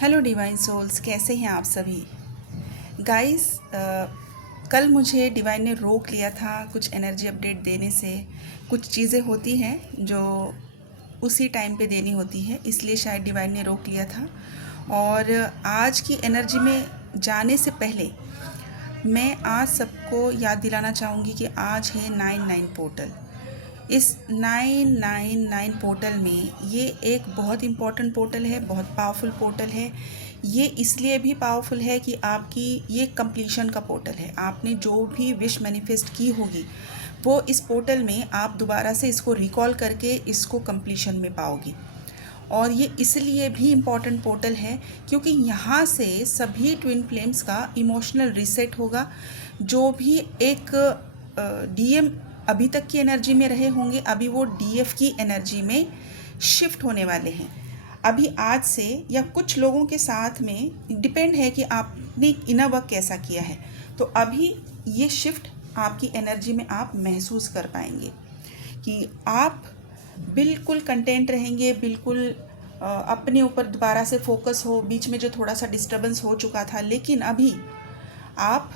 Hello divine souls, कैसे हैं आप सभी गाइस। कल मुझे डिवाइन ने रोक लिया था कुछ एनर्जी अपडेट देने से। कुछ चीज़ें होती हैं जो उसी टाइम पे देनी होती है, इसलिए शायद डिवाइन ने रोक लिया था। और आज की एनर्जी में जाने से पहले मैं आज सबको याद दिलाना चाहूँगी कि आज है 99 पोर्टल। इस 999 पोर्टल में ये एक बहुत इम्पॉर्टेंट पोर्टल है, बहुत पावरफुल पोर्टल है। ये इसलिए भी पावरफुल है कि आपकी ये कंप्लीशन का पोर्टल है। आपने जो भी विश मैनिफेस्ट की होगी वो इस पोर्टल में आप दोबारा से इसको रिकॉल करके इसको कंप्लीशन में पाओगी। और ये इसलिए भी इम्पॉर्टेंट पोर्टल है क्योंकि यहाँ से सभी ट्विन फ्लेम्स का इमोशनल रीसेट होगा। जो भी एक डीएम अभी तक की एनर्जी में रहे होंगे, अभी वो डीएफ की एनर्जी में शिफ्ट होने वाले हैं अभी आज से, या कुछ लोगों के साथ में डिपेंड है कि आपने इनर वर्क कैसा किया है। तो अभी ये शिफ्ट आपकी एनर्जी में आप महसूस कर पाएंगे कि आप बिल्कुल कंटेंट रहेंगे, बिल्कुल अपने ऊपर दोबारा से फोकस हो। बीच में जो थोड़ा सा डिस्टर्बेंस हो चुका था, लेकिन अभी आप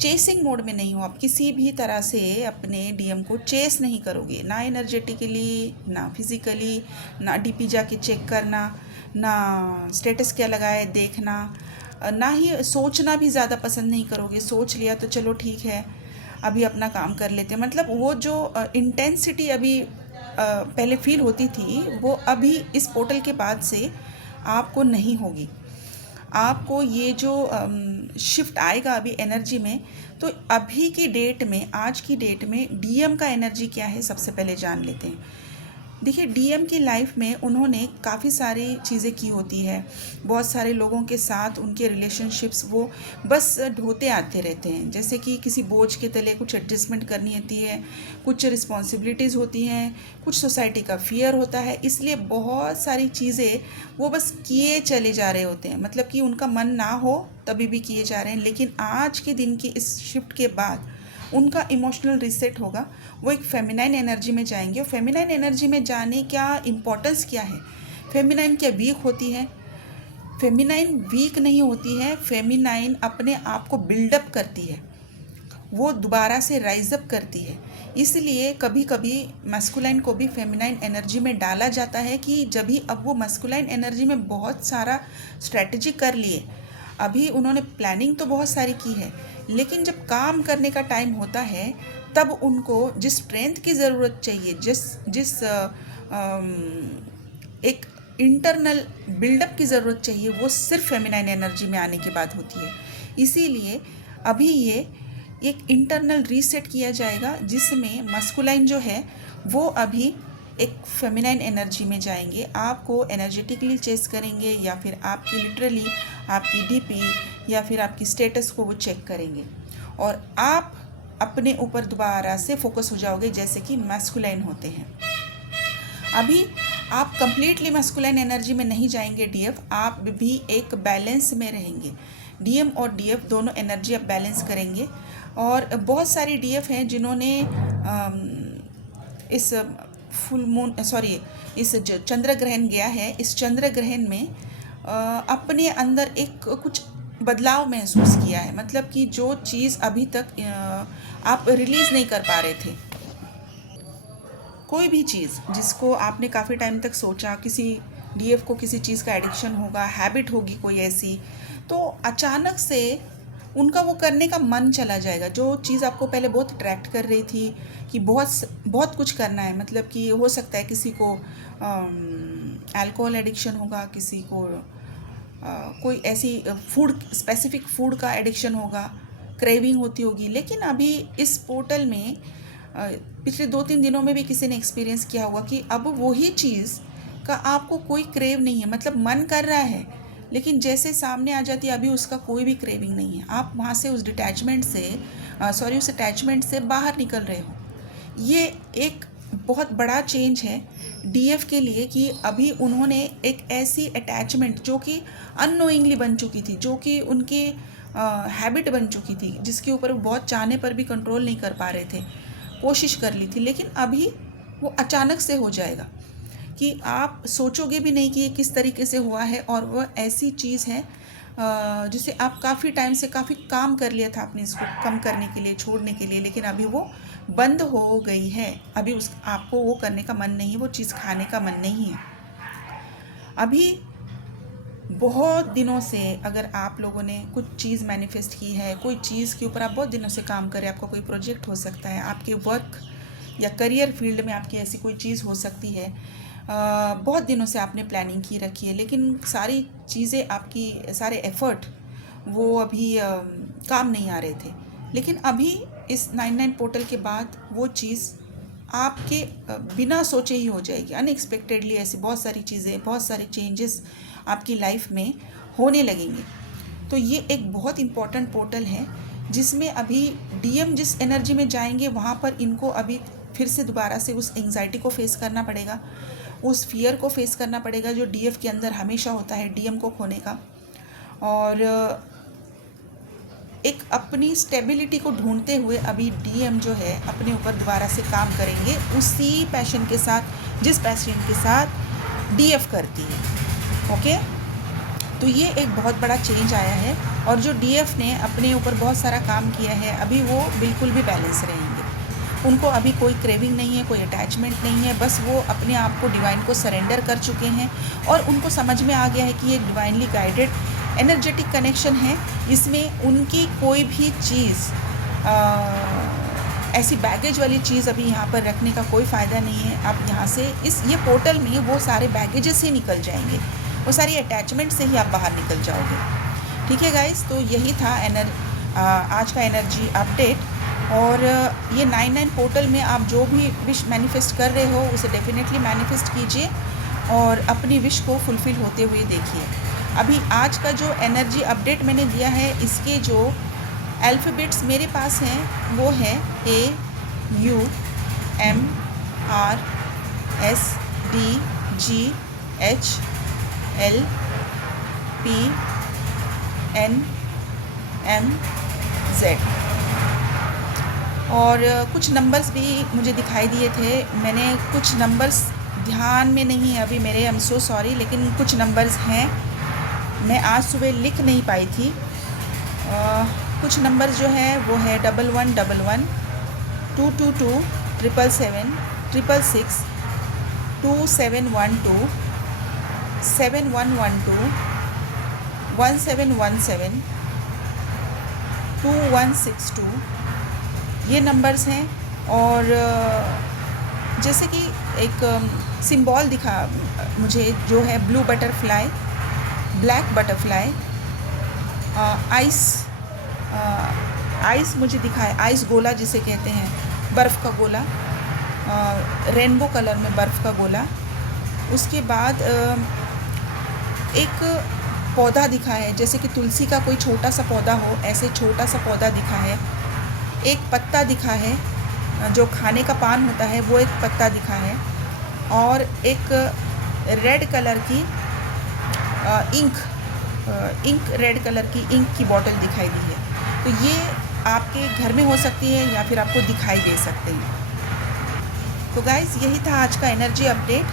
चेसिंग मोड में नहीं हो। आप किसी भी तरह से अपने डीएम को चेस नहीं करोगे, ना एनर्जेटिकली, ना फिज़िकली, ना डीपी जाके चेक करना, ना स्टेटस क्या लगाए देखना, ना ही सोचना भी ज़्यादा पसंद नहीं करोगे। सोच लिया तो चलो ठीक है, अभी अपना काम कर लेते हैं। मतलब वो जो इंटेंसिटी अभी पहले फील होती थी, वो अभी इस पोर्टल के बाद से आपको नहीं होगी। आपको ये जो शिफ्ट आएगा अभी एनर्जी में, तो अभी की डेट में, आज की डेट में डीएम का एनर्जी क्या है सबसे पहले जान लेते हैं। देखिए, डीएम की लाइफ में उन्होंने काफ़ी सारी चीज़ें की होती है। बहुत सारे लोगों के साथ उनके रिलेशनशिप्स वो बस ढोते आते रहते हैं। जैसे कि किसी बोझ के तले कुछ एडजस्टमेंट करनी होती है, कुछ रिस्पॉन्सिबिलिटीज़ होती हैं, कुछ सोसाइटी का फियर होता है, इसलिए बहुत सारी चीज़ें वो बस किए चले जा रहे होते हैं। मतलब कि उनका मन ना हो तभी भी किए जा रहे हैं। लेकिन आज के दिन की इस शिफ्ट के बाद उनका इमोशनल रीसेट होगा। वो एक फेमिनाइन एनर्जी में जाएंगे। और फेमिनाइन एनर्जी में जाने क्या इम्पोर्टेंस क्या है, फेमिनाइन क्या वीक होती है? फेमिनाइन वीक नहीं होती है। फेमिनाइन अपने आप को बिल्डअप करती है, वो दोबारा से राइज अप करती है। इसलिए कभी कभी मस्कुलाइन को भी फेमिनाइन एनर्जी में डाला जाता है कि जब भी अब वो मस्कुलाइन एनर्जी में बहुत सारा स्ट्रैटेजी कर लिए, अभी उन्होंने प्लानिंग तो बहुत सारी की है, लेकिन जब काम करने का टाइम होता है तब उनको जिस स्ट्रेंथ की ज़रूरत चाहिए, जिस जिस एक इंटरनल बिल्डअप की ज़रूरत चाहिए, वो सिर्फ फेमिनाइन एनर्जी में आने के बाद होती है। इसीलिए अभी ये एक इंटरनल रीसेट किया जाएगा, जिसमें मस्कुलाइन जो है वो अभी एक फेमिनाइन एनर्जी में जाएंगे। आपको एनर्जेटिकली चेस करेंगे, या फिर आपकी लिटरली आपकी डीपी या फिर आपकी स्टेटस को वो चेक करेंगे, और आप अपने ऊपर दोबारा से फोकस हो जाओगे जैसे कि मैस्कुलाइन होते हैं। अभी आप कंप्लीटली मैस्कुलाइन एनर्जी में नहीं जाएंगे डीएफ, आप भी एक बैलेंस में रहेंगे। डीएम और डीएफ दोनों एनर्जी आप बैलेंस करेंगे। और बहुत सारी डीएफ हैं जिन्होंने इस फुल मून इस जो चंद्र ग्रहण गया है, इस चंद्र ग्रहण में अपने अंदर एक कुछ बदलाव महसूस किया है। मतलब कि जो चीज़ अभी तक आप रिलीज़ नहीं कर पा रहे थे, कोई भी चीज़ जिसको आपने काफ़ी टाइम तक सोचा, किसी डीएफ को किसी चीज़ का एडिक्शन होगा, हैबिट होगी कोई ऐसी, तो अचानक से उनका वो करने का मन चला जाएगा। जो चीज़ आपको पहले बहुत अट्रैक्ट कर रही थी कि बहुत बहुत कुछ करना है, मतलब कि हो सकता है किसी को अल्कोहल एडिक्शन होगा, किसी को कोई ऐसी फूड, स्पेसिफिक फूड का एडिक्शन होगा, क्रेविंग होती होगी। लेकिन अभी इस पोर्टल में पिछले 2-3 दिनों में भी किसी ने एक्सपीरियंस किया होगा कि अब वही चीज़ का आपको कोई क्रेव नहीं है। मतलब मन कर रहा है, लेकिन जैसे सामने आ जाती है अभी उसका कोई भी क्रेविंग नहीं है। आप वहाँ से उस डिटैचमेंट से उस अटैचमेंट से बाहर निकल रहे हो। ये एक बहुत बड़ा चेंज है डीएफ के लिए कि अभी उन्होंने एक ऐसी अटैचमेंट जो कि अननोइंगली बन चुकी थी, जो कि उनकी हैबिट बन चुकी थी, जिसके ऊपर वो बहुत चाहने पर भी कंट्रोल नहीं कर पा रहे थे, कोशिश कर ली थी, लेकिन अभी वो अचानक से हो जाएगा कि आप सोचोगे भी नहीं कि ये किस तरीके से हुआ है, और वह ऐसी चीज़ है जिसे आप काफ़ी टाइम से काफ़ी काम कर लिया था आपने इसको कम करने के लिए, छोड़ने के लिए, लेकिन अभी वो बंद हो गई है। अभी उस आपको वो करने का मन नहीं है, वो चीज़ खाने का मन नहीं है। अभी बहुत दिनों से अगर आप लोगों ने कुछ चीज़ मैनिफेस्ट की है, कोई चीज़ के ऊपर आप बहुत दिनों से काम करें, आपका कोई प्रोजेक्ट हो सकता है, आपके वर्क या करियर फील्ड में आपकी ऐसी कोई चीज़ हो सकती है, बहुत दिनों से आपने प्लानिंग की रखी है, लेकिन सारी चीज़ें आपकी, सारे एफ़र्ट वो अभी काम नहीं आ रहे थे। लेकिन अभी इस 99 पोर्टल के बाद वो चीज़ आपके बिना सोचे ही हो जाएगी। अनएक्सपेक्टेडली ऐसी बहुत सारी चीज़ें, बहुत सारे चेंजेस आपकी लाइफ में होने लगेंगे। तो ये एक बहुत इम्पॉर्टेंट पोर्टल है जिसमें अभी डीएम जिस एनर्जी में जाएंगे वहाँ पर इनको अभी फिर से दोबारा से उस एंग्जाइटी को फेस करना पड़ेगा, उस फियर को फेस करना पड़ेगा जो डीएफ के अंदर हमेशा होता है, डीएम को खोने का। और एक अपनी स्टेबिलिटी को ढूंढते हुए अभी डीएम जो है अपने ऊपर दोबारा से काम करेंगे, उसी पैशन के साथ जिस पैशन के साथ डीएफ करती है। ओके, तो ये एक बहुत बड़ा चेंज आया है, और जो डीएफ ने अपने ऊपर बहुत सारा काम किया है अभी वो बिल्कुल भी बैलेंस रहेंगे। उनको अभी कोई क्रेविंग नहीं है, कोई अटैचमेंट नहीं है, बस वो अपने आप को डिवाइन को सरेंडर कर चुके हैं, और उनको समझ में आ गया है कि ये डिवाइनली गाइडेड एनर्जेटिक कनेक्शन है। इसमें उनकी कोई भी चीज़ ऐसी बैगेज वाली चीज़ अभी यहाँ पर रखने का कोई फ़ायदा नहीं है। आप यहाँ से ये पोर्टल में वो सारे बैगेजेस ही निकल जाएंगे, वो सारी अटैचमेंट से ही आप बाहर निकल जाओगे। ठीक है गाइस, तो यही था आज का एनर्जी अपडेट। और ये 99 पोर्टल में आप जो भी विश मैनिफेस्ट कर रहे हो उसे डेफिनेटली मैनिफेस्ट कीजिए और अपनी विश को फुलफ़िल होते हुए देखिए। अभी आज का जो एनर्जी अपडेट मैंने दिया है, इसके जो अल्फ़ाबेट्स मेरे पास हैं वो है AUMRSDGHLPNMZ। और कुछ नंबर्स भी मुझे दिखाई दिए थे, मैंने कुछ नंबर्स ध्यान में नहीं है अभी मेरे, आई एम सो सॉरी, लेकिन कुछ नंबर्स हैं मैं आज सुबह लिख नहीं पाई थी। कुछ नंबर्स जो है वो है 1111 222 777 666 2712 7112 1717 2162 ये नंबर्स हैं। और जैसे कि एक सिंबल दिखा मुझे जो है blue butterfly, black butterfly, ice मुझे दिखा है, आइस गोला जिसे कहते हैं, बर्फ़ का गोला, रेनबो कलर में बर्फ़ का गोला। उसके बाद एक पौधा दिखा है जैसे कि तुलसी का कोई छोटा सा पौधा हो, ऐसे छोटा सा पौधा दिखा है। एक पत्ता दिखा है, जो खाने का पान होता है वो एक पत्ता दिखा है। और एक रेड कलर की इंक रेड कलर की इंक की बॉटल दिखाई दी है। तो ये आपके घर में हो सकती है या फिर आपको दिखाई दे सकते हैं। तो गाइज़, यही था आज का एनर्जी अपडेट।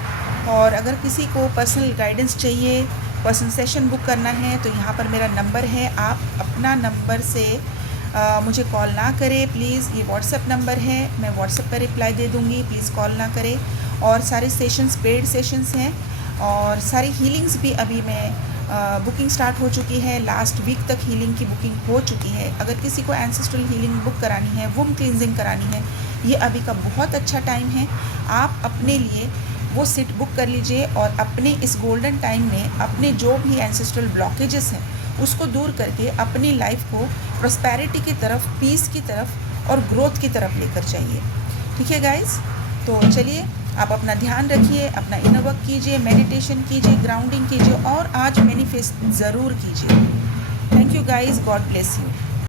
और अगर किसी को पर्सनल गाइडेंस चाहिए, पर्सनल सेशन बुक करना है, तो यहाँ पर मेरा नंबर है, आप अपना नंबर से मुझे कॉल ना करें प्लीज़। ये व्हाट्सएप नंबर है, मैं व्हाट्सएप पर रिप्लाई दे दूँगी, प्लीज़ कॉल ना करें। और सारे सेशंस पेड सेशंस हैं, और सारी हीलिंग्स भी अभी मैं बुकिंग स्टार्ट हो चुकी है। लास्ट वीक तक हीलिंग की बुकिंग हो चुकी है। अगर किसी को एंसेस्ट्रल हीलिंग बुक करानी है, वुम क्लींजिंग करानी है, ये अभी का बहुत अच्छा टाइम है। आप अपने लिए वो सीट बुक कर लीजिए, और अपने इस गोल्डन टाइम में अपने जो भी एंसेस्ट्रल ब्लॉकेजेस हैं उसको दूर करके अपनी लाइफ को प्रॉस्पेरिटी की तरफ, पीस की तरफ और ग्रोथ की तरफ लेकर जाइए। ठीक है गाइस, तो चलिए आप अपना ध्यान रखिए, अपना इनर वर्क कीजिए, मेडिटेशन कीजिए, ग्राउंडिंग कीजिए, और आज मैनिफेस्ट ज़रूर कीजिए। Thank you guys, God bless you.